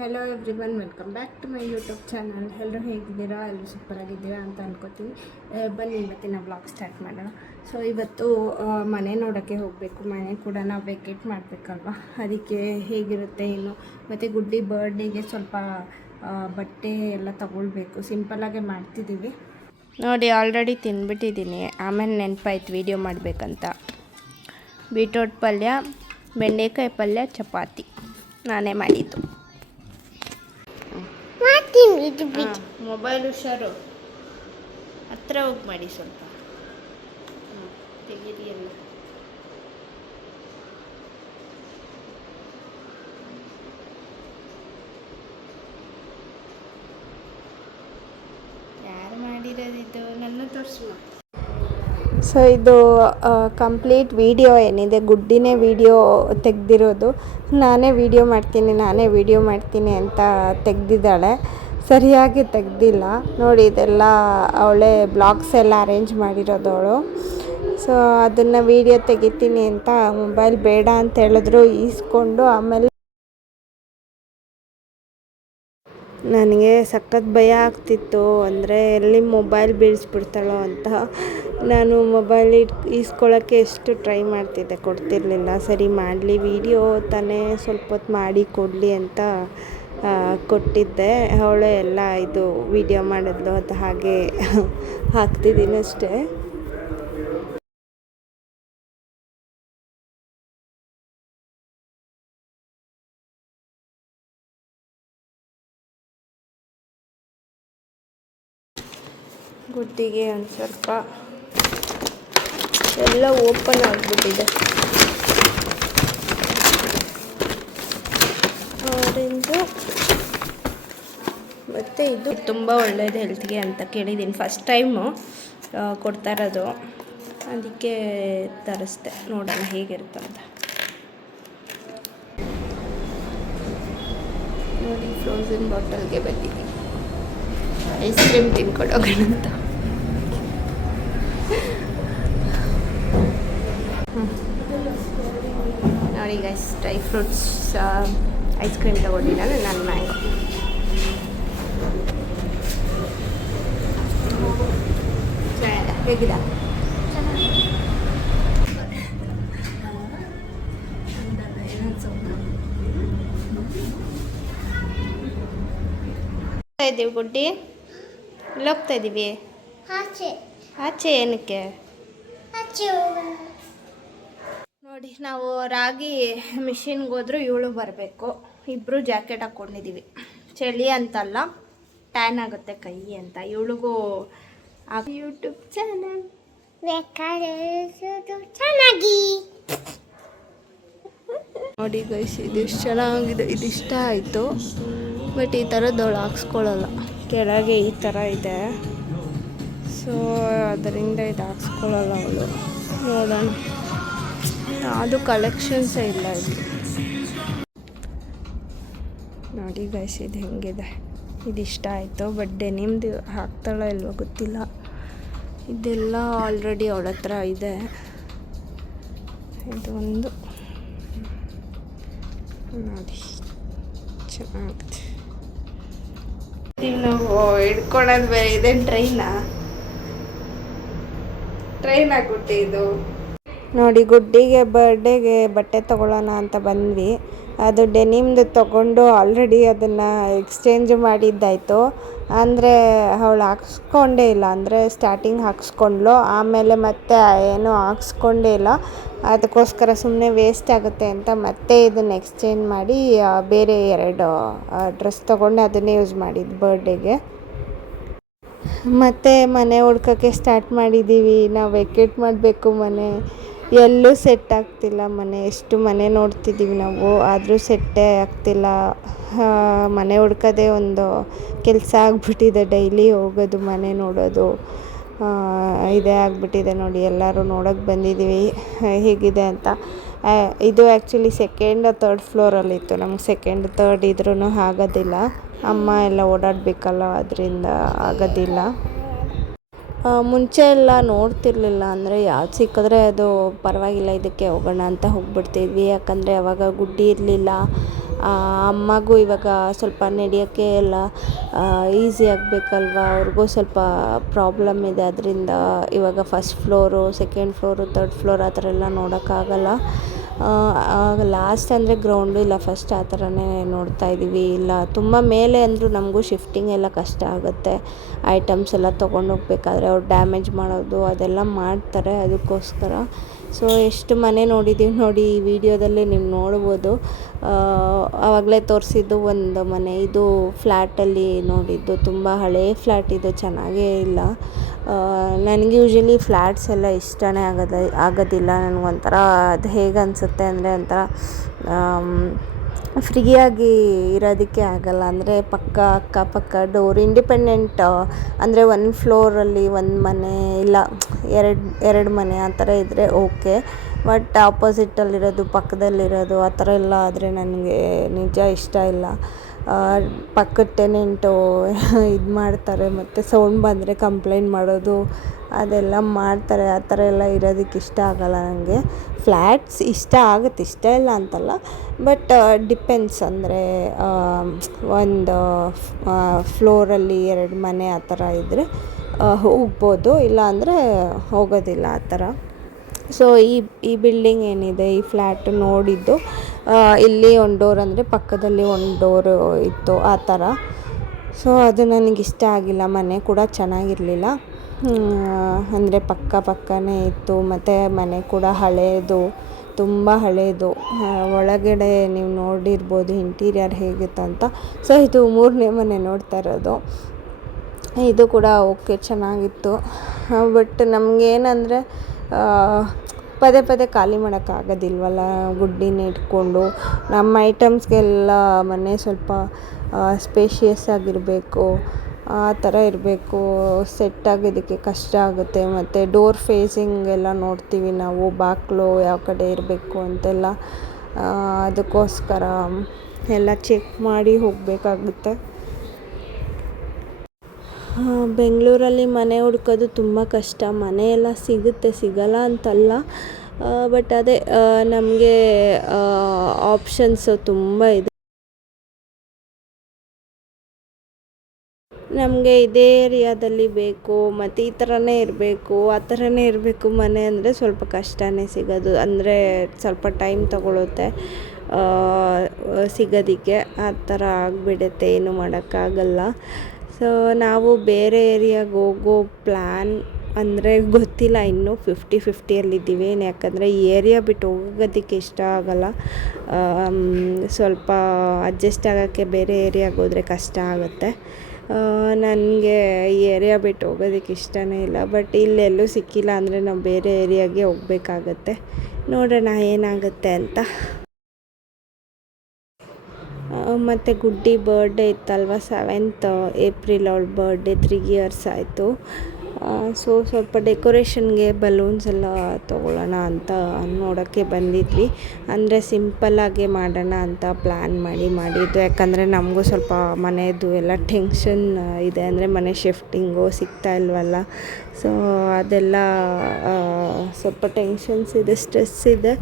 Hello everyone, welcome back to my YouTube channel. ಎಲ್ಲರೂ ಹೇಗಿದ್ದೀರಾ? ಎಲ್ಲರೂ ಸೂಪರಾಗಿದ್ದೀರಾ ಅಂತ ಅನ್ಕೋತೀನಿ. ಬನ್ನಿ ಇವತ್ತಿನ ವ್ಲಾಗ್ ಸ್ಟಾರ್ಟ್ ಮಾಡೋಣ. ಸೊ ಇವತ್ತು ಮನೆ ನೋಡೋಕ್ಕೆ ಹೋಗಬೇಕು. ಮನೆ ಕೂಡ ನಾವು ವೆಕೇಟ್ ಮಾಡಬೇಕಲ್ವ, ಅದಕ್ಕೆ ಹೇಗಿರುತ್ತೆ ಏನು. ಮತ್ತು ಗುಡ್ಡಿ ಬರ್ಡೇಗೆ ಸ್ವಲ್ಪ ಬಟ್ಟೆ ಎಲ್ಲ ತಗೊಳ್ಬೇಕು. ಸಿಂಪಲ್ಲಾಗೆ ಮಾಡ್ತಿದ್ದೀವಿ ನೋಡಿ. ಆಲ್ರೆಡಿ ತಿಂದ್ಬಿಟ್ಟಿದ್ದೀನಿ, ಆಮೇಲೆ ನೆನಪಾಯ್ತು ವೀಡಿಯೋ ಮಾಡಬೇಕಂತ. ಬೀಟ್ರೋಟ್ ಪಲ್ಯ, ಬೆಂಡೆಕಾಯಿ ಪಲ್ಯ, ಚಪಾತಿ ನಾನೇ ಮಾಡಿದ್ದು. ಮೊಬೈಲ್ ಹುಷಾರು, ಹತ್ರ ಹೋಗಿ ಮಾಡಿ ಸ್ವಲ್ಪ. ತೆಗೀರಿ ಎಲ್ಲ. ಯಾರು ಮಾಡಿರೋದಿದ್ದು ನನ್ನ ತೋರಿಸು. ಸೊ ಇದು ಕಂಪ್ಲೀಟ್ ವಿಡಿಯೋ ಏನಿದೆ, ಗುಡ್ಡಿನೇ ವಿಡಿಯೋ ತೆಗೆದಿರೋದು. ನಾನೇ ವಿಡಿಯೋ ಮಾಡ್ತೀನಿ ಅಂತ ತೆಗೆದಿದ್ದಾಳೆ. ಸರಿಯಾಗಿ ತೆಗ್ದಿಲ್ಲ ನೋಡಿ. ಇದೆಲ್ಲ ಅವಳೇ ಬ್ಲಾಗ್ಸ್ ಎಲ್ಲ ಅರೇಂಜ್ ಮಾಡಿರೋದು ಅವಳು. ಸೊ ಅದನ್ನು ವಿಡಿಯೋ ತೆಗಿತೀನಿ ಅಂತ ಮೊಬೈಲ್ ಬೇಡ ಅಂತ ಹೇಳಿದ್ರು, ಈಸ್ಕೊಂಡು. ಆಮೇಲೆ ನನಗೆ ಸಖತ್ ಭಯ ಆಗ್ತಿತ್ತು, ಅಂದರೆ ಎಲ್ಲಿ ಮೊಬೈಲ್ ಬೀಳಿಸ್ಬಿಡ್ತಾಳೋ ಅಂತ. ನಾನು ಮೊಬೈಲ್ ಈಸ್ಕೊಳ್ಳೋಕ್ಕೆ ಎಷ್ಟು ಟ್ರೈ ಮಾಡ್ತಿದ್ದೆ, ಕೊಡ್ತಿರ್ಲಿಲ್ಲ. ಸರಿ ಮಾಡಲಿ, ವಿಡಿಯೋ ತಾನೇ ಸ್ವಲ್ಪ ಹೊತ್ತು ಮಾಡಿ ಕೊಡಲಿ ಅಂತ ಕೊಟ್ಟಿದ್ದೆ. ಅವಳು ಎಲ್ಲ ಇದು ವಿಡಿಯೋ ಮಾಡಿದ್ಲು, ಅದು ಹಾಗೆ ಹಾಕ್ತಿದ್ದೀನಿ ಅಷ್ಟೇ. ಗುಡ್ಡಿಗೆ ಒಂದು ಸ್ವಲ್ಪ ಎಲ್ಲ ಓಪನ್ ಆಗಿಬಿಟ್ಟಿದೆ. ಆರೆಂಜು ಮತ್ತು ಇದು ತುಂಬ ಒಳ್ಳೆಯದು ಹೆಲ್ತ್ಗೆ ಅಂತ ಕೇಳಿದ್ದೀನಿ. ಫಸ್ಟ್ ಟೈಮು ಕೊಡ್ತಾ ಇರೋದು, ಅದಕ್ಕೆ ತರಿಸ್ದೆ. ನೋಡೋಣ ಹೇಗಿರುತ್ತೆ ಅಂತ. ನೋಡಿ, ಫ್ರೋಝನ್ ಬಾಟಲ್ಗೆ ಬಂದಿದ್ದೀನಿ. ಐಸ್ ಕ್ರೀಮ್ ತಿನ್ಕೊಂಡೋಗೋಣ ಅಂತ. ನೋಡಿ guys, dry fruits ice cream ತೊಗೊಂಡಿದ್ದಾನೆ. ನನ್ನ ಮ್ಯಾಂಗೋ ಹೇಗಿದೆ? ಇದ್ದೀವಿ ಗುಡ್ಡಿ, ಇಲ್ಲಿ ಹೋಗ್ತಾ ಇದ್ದೀವಿ. ಆಚೆ ಏನಕ್ಕೆ? ನೋಡಿ, ನಾವು ರಾಗಿ ಮಿಷಿನ್ಗೆ ಹೋದ್ರು ಇವಳು ಬರಬೇಕು. ಇಬ್ಬರು ಜಾಕೆಟ್ ಹಾಕ್ಕೊಂಡಿದ್ದೀವಿ. ಚಳಿ ಅಂತಲ್ಲ, ಟ್ಯಾನ್ ಆಗುತ್ತೆ ಕೈ ಅಂತ. ಇವಳಿಗೂ ಯೂಟ್ಯೂಬ್ ಚಾನಲ್ ಚೆನ್ನಾಗಿ ನೋಡಿ ಗೈಸ್, ಇದಿಷ್ಟು ಚೆನ್ನಾಗಿದೆ. ಇದಿಷ್ಟ ಆಯಿತು. ಬಟ್ ಈ ಥರದ್ದವಳು ಹಾಕ್ಸ್ಕೊಳ್ಳಲ್ಲ. ಕೆಳಗೆ ಈ ಥರ ಇದೆ, ಸೊ ಅದರಿಂದ ಇದು ಹಾಕ್ಸ್ಕೊಳ್ಳಲ್ಲ ಅವಳು. ನೋಡೋಣ, ಅದು ಕಲೆಕ್ಷನ್ಸೇ ಇಲ್ಲ ಇದು. ನೋಡಿ ಗೈಸ್, ಇದು ಹೆಂಗಿದೆ. ಇದಿಷ್ಟ ಆಯಿತು. ಬಟ್ ಡೆನಿಮ್ದು ಹಾಕ್ತಾಳೋ ಇಲ್ವೋ ಗೊತ್ತಿಲ್ಲ. ಇದೆಲ್ಲ ಆಲ್ರೆಡಿ ಅವಳ ಹತ್ರ ಇದೆ. ಇದು ಒಂದು ನೋಡಿ, ಚೆನ್ನಾಗಿದೆ. ನಾವು ಹಿಡ್ಕೊಳೋದು ಬೇರೆ. ಇದೇನು ಟ್ರೈನ್ ಆಗ್ಬಿಟ್ಟು ಇದು. ನೋಡಿ, ಗುಡ್ಡಿಗೆ ಬರ್ಡೇಗೆ ಬಟ್ಟೆ ತೊಗೊಳ್ಳೋಣ ಅಂತ ಬಂದ್ವಿ. ಅದು ಡೆನಿಮ್ದು ತೊಗೊಂಡು ಆಲ್ರೆಡಿ ಅದನ್ನು ಎಕ್ಸ್ಚೇಂಜ್ ಮಾಡಿದ್ದಾಯಿತು. ಅಂದರೆ ಅವಳು ಹಾಕ್ಸ್ಕೊಂಡೇ ಇಲ್ಲ. ಅಂದರೆ ಸ್ಟಾರ್ಟಿಂಗ್ ಹಾಕ್ಸ್ಕೊಂಡ್ಲು, ಆಮೇಲೆ ಮತ್ತೆ ಏನೂ ಹಾಕ್ಸ್ಕೊಂಡೇ ಇಲ್ಲ. ಅದಕ್ಕೋಸ್ಕರ ಸುಮ್ಮನೆ ವೇಸ್ಟ್ ಆಗುತ್ತೆ ಅಂತ ಮತ್ತೆ ಇದನ್ನು ಎಕ್ಸ್ಚೇಂಜ್ ಮಾಡಿ ಬೇರೆ 2 ಡ್ರೆಸ್ ತೊಗೊಂಡು ಅದನ್ನೇ ಯೂಸ್ ಮಾಡಿದ್ದು ಬರ್ಡೇಗೆ. ಮತ್ತು ಮನೆ ಹುಡ್ಕೋಕ್ಕೆ ಸ್ಟಾರ್ಟ್ ಮಾಡಿದ್ದೀವಿ. ನಾವು ವೆಕೇಟ್ ಮಾಡಬೇಕು. ಮನೆ ಎಲ್ಲೂ ಸೆಟ್ ಆಗ್ತಿಲ್ಲ. ಎಷ್ಟು ಮನೆ ನೋಡ್ತಿದ್ದೀವಿ ನಾವು, ಆದರೂ ಸೆಟ್ಟೇ ಆಗ್ತಿಲ್ಲ. ಮನೆ ಹುಡ್ಕೋದೇ ಒಂದು ಕೆಲಸ ಆಗಿಬಿಟ್ಟಿದೆ. ಡೈಲಿ ಹೋಗೋದು, ಮನೆ ನೋಡೋದು ಇದೇ ಆಗಿಬಿಟ್ಟಿದೆ ನೋಡಿ. ಎಲ್ಲರೂ ನೋಡೋಕ್ಕೆ ಬಂದಿದ್ದೀವಿ ಹೇಗಿದೆ ಅಂತ. ಇದು ಆ್ಯಕ್ಚುಲಿ 2nd or 3rd ಫ್ಲೋರಲ್ಲಿತ್ತು. ನಮ್ಗೆ 2nd, 3rd ಇದ್ರೂ ಆಗೋದಿಲ್ಲ. ಅಮ್ಮ ಎಲ್ಲ ಓಡಾಡಬೇಕಲ್ಲ, ಅದರಿಂದ ಆಗೋದಿಲ್ಲ. ಮುಂಚೆ ಎಲ್ಲ ನೋಡ್ತಿರ್ಲಿಲ್ಲ. ಅಂದರೆ ಯಾವ್ದು ಸಿಕ್ಕಿದ್ರೆ ಅದು ಪರವಾಗಿಲ್ಲ ಇದಕ್ಕೆ ಹೋಗೋಣ ಅಂತ ಹೋಗ್ಬಿಡ್ತಿದ್ವಿ. ಯಾಕಂದರೆ ಅವಾಗ ಗುಡ್ಡಿ ಇರಲಿಲ್ಲ, ಅಮ್ಮಗೂ ಇವಾಗ ಸ್ವಲ್ಪ ನಡೆಯೋಕ್ಕೆ ಎಲ್ಲ ಈಸಿ ಆಗಬೇಕಲ್ವ, ಅವ್ರಿಗೂ ಸ್ವಲ್ಪ ಪ್ರಾಬ್ಲಮ್ ಇದೆ. ಅದರಿಂದ ಇವಾಗ first floor, second floor, third floor ಆ ಥರ ಎಲ್ಲ ನೋಡೋಕ್ಕಾಗಲ್ಲ. ಲಾಸ್ಟ್ ಅಂದರೆ ಗ್ರೌಂಡು, ಇಲ್ಲ ಫಸ್ಟ್ ಆ ಥರನೇ ನೋಡ್ತಾಯಿದ್ದೀವಿ. ಇಲ್ಲ ತುಂಬ ಮೇಲೆ ಅಂದರೂ ನಮಗೂ ಶಿಫ್ಟಿಂಗ್ ಎಲ್ಲ ಕಷ್ಟ ಆಗುತ್ತೆ. ಐಟಮ್ಸ್ ಎಲ್ಲ ತೊಗೊಂಡೋಗ್ಬೇಕಾದ್ರೆ ಅವ್ರು ಡ್ಯಾಮೇಜ್ ಮಾಡೋದು ಅದೆಲ್ಲ ಮಾಡ್ತಾರೆ. ಅದಕ್ಕೋಸ್ಕರ ಸೊ ಎಷ್ಟು ಮನೆ ನೋಡಿದ್ದೀವಿ ನೋಡಿ, ಈ ವಿಡಿಯೋದಲ್ಲಿ ನೀವು ನೋಡ್ಬೋದು. ಆವಾಗಲೇ ತೋರಿಸಿದ್ದು ಒಂದು ಮನೆ, ಇದು ಫ್ಲ್ಯಾಟಲ್ಲಿ ನೋಡಿದ್ದು. ತುಂಬ ಹಳೇ ಫ್ಲ್ಯಾಟ್ ಇದು, ಚೆನ್ನಾಗೇ ಇಲ್ಲ. ನನಗೆ ಯೂಶ್ವಲಿ ಫ್ಲ್ಯಾಟ್ಸ್ ಎಲ್ಲ ಇಷ್ಟನೇ ಆಗೋದಿಲ್ಲ. ನನಗೊಂಥರ ಅದು ಹೇಗೆ ಅನಿಸುತ್ತೆ ಅಂದರೆ ಒಂಥರ ಫ್ರೀಯಾಗಿ ಇರೋದಕ್ಕೆ ಆಗಲ್ಲ. ಅಂದರೆ ಅಕ್ಕಪಕ್ಕ ಡೋರ್ ಇಂಡಿಪೆಂಡೆಂಟ್, ಅಂದರೆ ಒಂದು ಫ್ಲೋರಲ್ಲಿ ಒಂದು ಮನೆ ಇಲ್ಲ ಎರಡು ಮನೆ ಆ ಥರ ಇದ್ದರೆ ಓಕೆ. ಬಟ್ ಆಪೋಸಿಟಲ್ಲಿರೋದು, ಪಕ್ಕದಲ್ಲಿರೋದು ಆ ಥರ ಎಲ್ಲ ಆದರೆ ನನಗೆ ನಿಜ ಇಷ್ಟ ಇಲ್ಲ. ಪಕ್ಕದ ಟೆನೆಂಟು ಇದು ಮಾಡ್ತಾರೆ, ಮತ್ತು ಸೌಂಡ್ ಬಂದರೆ ಕಂಪ್ಲೇಂಟ್ ಮಾಡೋದು ಅದೆಲ್ಲ ಮಾಡ್ತಾರೆ. ಆ ಥರ ಎಲ್ಲ ಇರೋದಕ್ಕೆ ಇಷ್ಟ ಆಗಲ್ಲ ನನಗೆ. ಫ್ಲ್ಯಾಟ್ಸ್ ಇಷ್ಟ ಆಗುತ್ತೆ, ಇಷ್ಟ ಇಲ್ಲ ಅಂತಲ್ಲ, ಬಟ್ ಡಿಪೆಂಡ್ಸ್. ಅಂದರೆ ಒಂದು ಫ್ಲೋರಲ್ಲಿ ಎರಡು ಮನೆ ಆ ಥರ ಇದ್ದರೆ ಹೋಗ್ಬೋದು, ಇಲ್ಲ ಅಂದರೆ ಹೋಗೋದಿಲ್ಲ ಆ ಥರ. ಸೊ ಈ ಬಿಲ್ಡಿಂಗ್ ಏನಿದೆ, ಈ ಫ್ಲ್ಯಾಟ್ ನೋಡಿದ್ದು, ಇಲ್ಲಿ ಒಂದು ಡೋರ್ ಅಂದರೆ ಪಕ್ಕದಲ್ಲಿ ಒಂದು ಡೋರು ಇತ್ತು ಆ ಥರ. ಸೊ ಅದು ನನಗಿಷ್ಟ ಆಗಿಲ್ಲ. ಮನೆ ಕೂಡ ಚೆನ್ನಾಗಿರಲಿಲ್ಲ, ಅಂದರೆ ಪಕ್ಕನೇ ಇತ್ತು. ಮತ್ತು ಮನೆ ಕೂಡ ಹಳೆಯದು, ತುಂಬ ಹಳೆಯದು. ಒಳಗಡೆ ನೀವು ನೋಡಿರ್ಬೋದು ಇಂಟೀರಿಯರ್ ಹೇಗಿತ್ತು ಅಂತ. ಸೊ ಇದು 3ನೇ ಮನೆ ನೋಡ್ತಾ ಇರೋದು. ಇದು ಕೂಡ ಓಕೆ, ಚೆನ್ನಾಗಿತ್ತು. ಬಟ್ ನಮಗೇನಂದರೆ ಪದೇ ಪದೇ ಖಾಲಿ ಮಾಡೋಕ್ಕಾಗೋದಿಲ್ವಲ್ಲ, ಗುಡ್ಡಿನ ಇಟ್ಕೊಂಡು. ನಮ್ಮ ಐಟಮ್ಸ್ಗೆಲ್ಲ ಮನೆ ಸ್ವಲ್ಪ ಸ್ಪೇಷಿಯಸ್ ಆಗಿರಬೇಕು, ಆ ಥರ ಇರಬೇಕು. ಸೆಟ್ ಆಗೋದಕ್ಕೆ ಕಷ್ಟ ಆಗುತ್ತೆ. ಮತ್ತು ಡೋರ್ ಫೇಸಿಂಗ್ ಎಲ್ಲ ನೋಡ್ತೀವಿ ನಾವು, ಬಾಗಿಲು ಯಾವ ಕಡೆ ಇರಬೇಕು ಅಂತೆಲ್ಲ. ಅದಕ್ಕೋಸ್ಕರ ಎಲ್ಲ ಚೆಕ್ ಮಾಡಿ ಹೋಗಬೇಕಾಗುತ್ತೆ. ಬೆಂಗಳೂರಲ್ಲಿ ಮನೆ ಹುಡ್ಕೋದು ತುಂಬ ಕಷ್ಟ. ಮನೆ ಎಲ್ಲ ಸಿಗಲ್ಲ ಅಂತಲ್ಲ, ಬಟ್ ಅದೇ ನಮಗೆ ಆಪ್ಷನ್ಸು ತುಂಬ ಇದೆ. ನಮಗೆ ಇದೇ ಏರಿಯಾದಲ್ಲಿ ಬೇಕು, ಮತ್ತು ಈ ಥರನೇ ಇರಬೇಕು, ಆ ಥರನೇ ಇರಬೇಕು ಮನೆ ಅಂದರೆ ಸ್ವಲ್ಪ ಕಷ್ಟನೇ ಸಿಗೋದು. ಅಂದರೆ ಸ್ವಲ್ಪ ಟೈಮ್ ತಗೊಳುತ್ತೆ ಸಿಗೋದಕ್ಕೆ, ಆ ಥರ ಆಗಿಬಿಡುತ್ತೆ. ಏನು ಮಾಡೋಕ್ಕಾಗಲ್ಲ. ಸೊ ನಾವು ಬೇರೆ ಏರಿಯಾಗೆ ಹೋಗೋ ಪ್ಲ್ಯಾನ್ ಅಂದರೆ ಗೊತ್ತಿಲ್ಲ, ಇನ್ನೂ 50-50ಯಲ್ಲಿದ್ದೀವಿ. ಯಾಕಂದರೆ ಈ ಏರಿಯಾ ಬಿಟ್ಟು ಹೋಗೋದಕ್ಕೆ ಇಷ್ಟ ಆಗಲ್ಲ. ಸ್ವಲ್ಪ ಅಡ್ಜಸ್ಟ್ ಆಗೋಕ್ಕೆ ಬೇರೆ ಏರಿಯಾಗೆ ಹೋದರೆ ಕಷ್ಟ ಆಗುತ್ತೆ. ನನಗೆ ಈ ಏರಿಯಾ ಬಿಟ್ಟು ಹೋಗೋದಕ್ಕೆ ಇಷ್ಟನೇ ಇಲ್ಲ. ಬಟ್ ಇಲ್ಲೆಲ್ಲೂ ಸಿಕ್ಕಿಲ್ಲ ಅಂದರೆ ನಾವು ಬೇರೆ ಏರಿಯಾಗೆ ಹೋಗಬೇಕಾಗತ್ತೆ. ನೋಡೋಣ ಏನಾಗುತ್ತೆ ಅಂತ. ಮತ್ತು ಗುಡ್ಡಿ ಬರ್ಡೇ ಇತ್ತಲ್ವ, 7th ಏಪ್ರಿಲ್ ಅವಳ ಬರ್ಡೇ, 3 years ಆಯಿತು. ಸೊ ಸ್ವಲ್ಪ ಡೆಕೋರೇಷನ್ಗೆ ಬಲೂನ್ಸ್ ಎಲ್ಲ ತೊಗೊಳ್ಳೋಣ ಅಂತ ನೋಡೋಕ್ಕೆ ಬಂದಿದ್ವಿ. ಅಂದರೆ ಸಿಂಪಲ್ಲಾಗೆ ಮಾಡೋಣ ಅಂತ ಪ್ಲ್ಯಾನ್ ಮಾಡಿದ್ದು. ಯಾಕಂದರೆ ನಮಗೂ ಸ್ವಲ್ಪ ಮನೆಯದು ಎಲ್ಲ ಟೆನ್ಷನ್ ಇದೆ. ಅಂದರೆ ಮನೆ ಶಿಫ್ಟಿಂಗು ಸಿಗ್ತಾ ಇಲ್ವಲ್ಲ, ಸೊ ಅದೆಲ್ಲ ಸ್ವಲ್ಪ ಟೆನ್ಷನ್ಸ್ ಇದೆ, ಸ್ಟ್ರೆಸ್ ಇದೆ.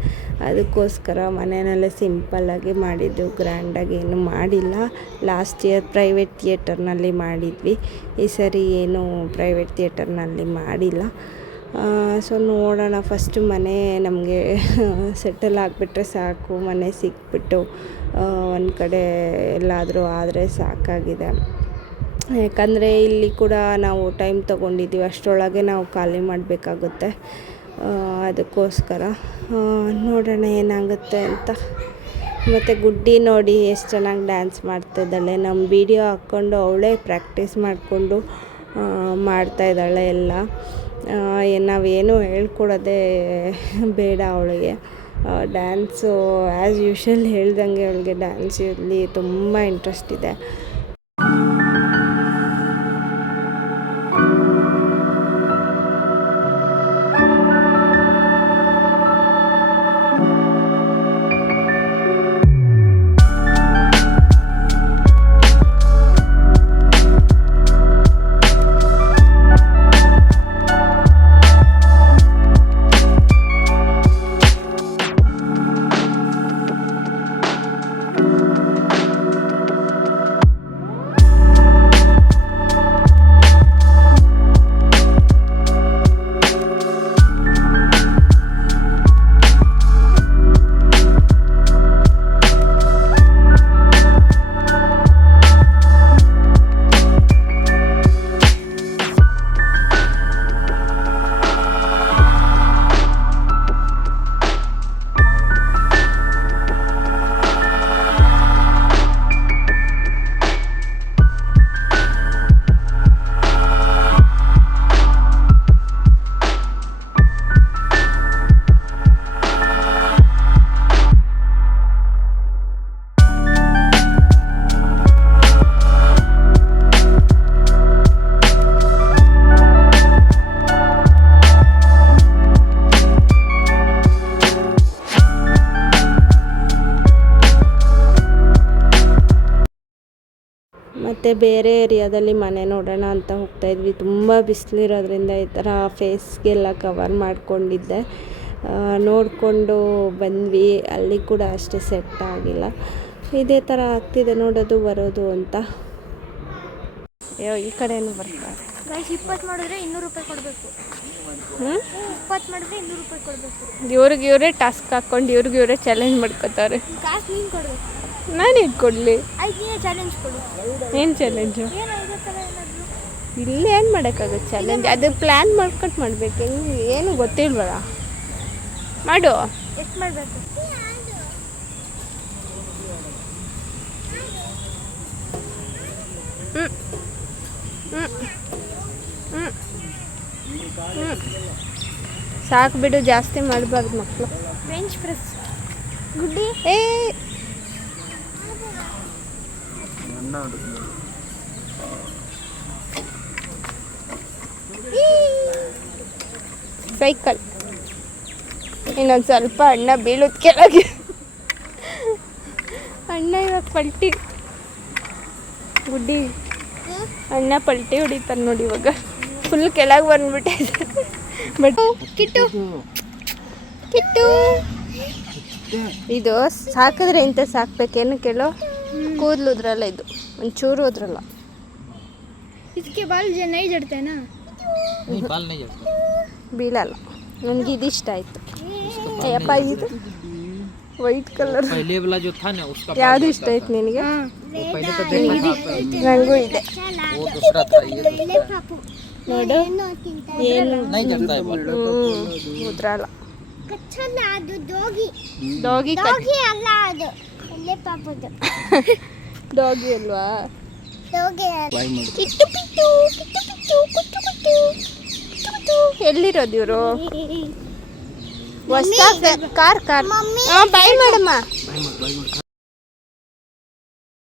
ಅದಕ್ಕೋಸ್ಕರ ಮನೆಯಲ್ಲೇ ಸಿಂಪಲ್ಲಾಗಿ ಮಾಡಿದ್ದು, ಗ್ರ್ಯಾಂಡಾಗಿ ಏನು ಮಾಡಿಲ್ಲ. ಲಾಸ್ಟ್ ಇಯರ್ ಪ್ರೈವೇಟ್ ಥಿಯೇಟರ್ನಲ್ಲಿ ಮಾಡಿದ್ವಿ, ಈ ಸರಿ ಏನು ಪ್ರೈವೇಟ್ ಥಿಯೇಟರ್ನಲ್ಲಿ ಮಾಡಿಲ್ಲ. ಸೊ ನೋಡೋಣ, ಫಸ್ಟು ಮನೆ ನಮಗೆ ಸೆಟಲ್ ಆಗಿಬಿಟ್ರೆ ಸಾಕು. ಮನೆ ಸಿಕ್ಬಿಟ್ಟು ಒಂದು ಕಡೆ ಎಲ್ಲಾದರೂ ಆದರೆ ಸಾಕಾಗಿದೆ. ಯಾಕಂದರೆ ಇಲ್ಲಿ ಕೂಡ ನಾವು ಟೈಮ್ ತೊಗೊಂಡಿದ್ದೀವಿ, ಅಷ್ಟರೊಳಗೆ ನಾವು ಖಾಲಿ ಮಾಡಬೇಕಾಗುತ್ತೆ. ಅದಕ್ಕೋಸ್ಕರ ನೋಡೋಣ ಏನಾಗುತ್ತೆ ಅಂತ. ಮತ್ತು ಗುಡ್ಡಿ ನೋಡಿ ಎಷ್ಟು ಚೆನ್ನಾಗಿ ಡ್ಯಾನ್ಸ್ ಮಾಡ್ತಾಯಿದ್ದಾಳೆ. ನಮ್ಮ ವಿಡಿಯೋ ಹಾಕ್ಕೊಂಡು ಅವಳೇ ಪ್ರಾಕ್ಟೀಸ್ ಮಾಡಿಕೊಂಡು ಮಾಡ್ತಾಯಿದ್ದಾಳೆ ಎಲ್ಲ. ನಾವೇನು ಹೇಳ್ಕೊಡೋದೇ ಬೇಡ ಅವಳಿಗೆ. ಡ್ಯಾನ್ಸು ಆ್ಯಸ್ ಯೂಶ್ವಲ್ ಹೇಳ್ದಂಗೆ ಅವಳಿಗೆ ಡ್ಯಾನ್ಸಲ್ಲಿ ತುಂಬ ಇಂಟ್ರೆಸ್ಟ್ ಇದೆ. ಮತ್ತು ಬೇರೆ ಏರಿಯಾದಲ್ಲಿ ಮನೆ ನೋಡೋಣ ಅಂತ ಹೋಗ್ತಾಯಿದ್ವಿ. ತುಂಬ ಬಿಸಿಲಿರೋದ್ರಿಂದ ಈ ಥರ ಫೇಸ್ಗೆಲ್ಲ ಕವರ್ ಮಾಡ್ಕೊಂಡಿದ್ದೆ. ನೋಡಿಕೊಂಡು ಬಂದ್ವಿ. ಅಲ್ಲಿ ಕೂಡ ಅಷ್ಟೇ ಸೆಟ್ ಆಗಿಲ್ಲ. ಇದೇ ಥರ ಆಗ್ತಿದೆ ನೋಡೋದು ಬರೋದು ಅಂತ. ಈ ಕಡೆನೂ ಬರ್ತಾರೆ. 20 ಮಾಡಿದ್ರೆ 200 ರೂಪಾಯಿ ಕೊಡಬೇಕು. 20 ಮಾಡಿದ್ರೆ 200 ರೂಪಾಯಿ ಕೊಡಬೇಕು. ಇವರೇ ಟಾಸ್ಕ್ ಹಾಕ್ಕೊಂಡು ಇವರೇ ಚಾಲೆಂಜ್ ಮಾಡ್ಕೋತಾರೆ. ಕಾಸು ನೀನು ಕೊಡಬೇಕು. ನಾನು ಹೇಗೆ ಕೊಡಲಿ? ಆಯ್ತು, ನೀನೇ ಚಾಲೆಂಜ್ ಕೊಡು. ಏನು ಚಾಲೆಂಜು? ಇಲ್ಲಿ ಏನು ಮಾಡೋಕ್ಕಾಗುತ್ತೆ ಚಾಲೆಂಜ್? ಅದು ಪ್ಲ್ಯಾನ್ ಮಾಡ್ಕೊಂಡು ಮಾಡ್ಬೇಕು. ಏನು ಗೊತ್ತಿಲ್ವಲ್ಲ, ಮಾಡು. ಎಷ್ಟು ಮಾಡಬೇಕು? ಸಾಕು ಬಿಡು, ಜಾಸ್ತಿ ಮಾಡಬಾರ್ದು ಮಕ್ಕಳು. Bench press ಗುಡ್ಡಿ. ಸೈಕಲ್ ಇನ್ನೊಂದು ಸ್ವಲ್ಪ ಅಣ್ಣ ಬೀಳೋದು ಕೆಳಗೆ. ಅಣ್ಣ ಇವಾಗ ಪಲ್ಟಿ ಗುಡ್ಡಿ ಅಣ್ಣ ಪಲ್ಟಿ ಹೊಡಿತಾರೆ ನೋಡಿ. ಇವಾಗ ಫುಲ್ ಕೆಳಗೆ ಬಂದ್ಬಿಟ್ಟಿದೆ. ಬಟ್ ಕಿಟ್ಟು ಇದು ಸಾಕಿದ್ರೆ ಇಂಥ ಸಾಕ್ಬೇಕೇನು ಕೇಳೋ? ಕೂದಲು ಉದ್ರಲ್ಲ, ಇದು ಒಂಚೂರು ಉದ್ರಲ್ಲ. ಇದಕ್ಕೆ ಬಾಲ್ नहीं जड़ता है ना? बाल नहीं जड़ता, ಬೀಳಲ್ಲ. ನನಗೆ ಇದು ಇಷ್ಟ ಆಯಿತು. ಅಯ್ಯಪ್ಪ, ಇದು ವೈಟ್ ಕಲರ್ पहले वाला जो था ना उसका ಯಾವುದು ಇಷ್ಟ ಆಯ್ತು ನಿನಗೆ? वो पहले तो देखा था, ನನಗೂ ಇದೆ. वो दूसरा था, ये ನೋಡು ಏನು नहीं जड़ता है बाल। ಉದ್ರಲ್ಲ. ಕಚ್ಚಲ್ಲ, ಅದು ಡಾಗಿ. ಡಾಗಿ ಅಲ್ಲ, ಅದು ಎಲೆ ಪಾಪದು. ಡಾಗಿ ಅಲ್ವಾ? ಡಾಗಿ. बाई मार ಕಿಟ್ಟು ಪಿಟ್ಟು ಕಿಟ್ಟು ಪಿಟ್ಟು ಕುಟ್ಟು ಕುಟ್ಟು ಕಿಟ್ಟು ಪಿಟ್ಟು. ಎಲ್ಲಿರೋದು ಇವರು? ಹೊಸ್ದಾಗಿ ಕಾರ್. ಬಾಯ್ ಮಾಡಮ್ಮ. बाई मार